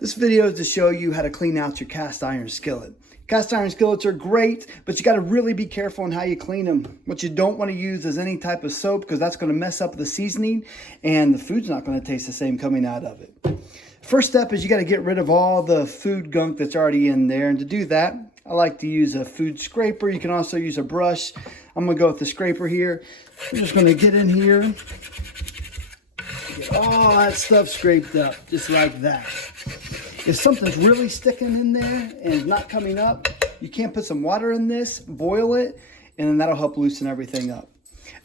This video is to show you how to clean out your cast iron skillet. Cast iron skillets are great, but you got to really be careful on how you clean them. What you don't want to use is any type of soap because that's going to mess up the seasoning and the food's not going to taste the same coming out of it. First step is you got to get rid of all the food gunk that's already in there, and to do that, I like to use a food scraper. You can also use a brush. I'm going to go with the scraper here. I'm just going to get in here, get all that stuff scraped up, just like that. If something's really sticking in there and not coming up, you can put some water in this, boil it, and then that'll help loosen everything up.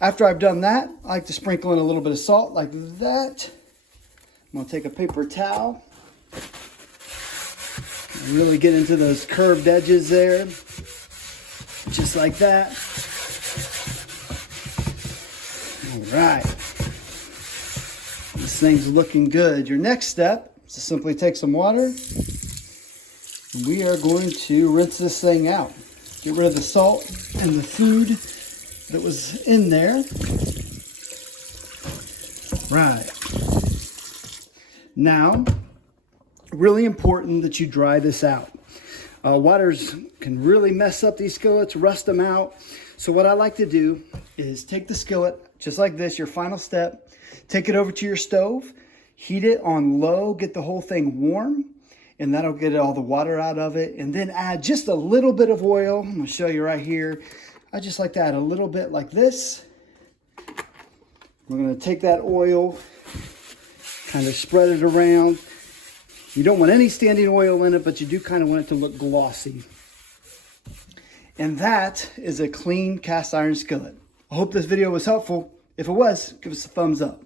After I've done that, I like to sprinkle in a little bit of salt like that. I'm going to take a paper towel and really get into those curved edges there, just like that. All right. This thing's looking good. Your next step is to simply take some water. And we are going to rinse this thing out. Get rid of the salt and the food that was in there. Right. Now, really important that you dry this out. Waters can really mess up these skillets, rust them out. So what I like to do is take the skillet, just like this, your final step, take it over to your stove, heat it on low, get the whole thing warm, and that'll get all the water out of it. And then add just a little bit of oil. I'm gonna show you right here. I just like to add a little bit like this. We're gonna take that oil, kind of spread it around. You don't want any standing oil in it, but you do kind of want it to look glossy. And that is a clean cast iron skillet. I hope this video was helpful. If it was, give us a thumbs up.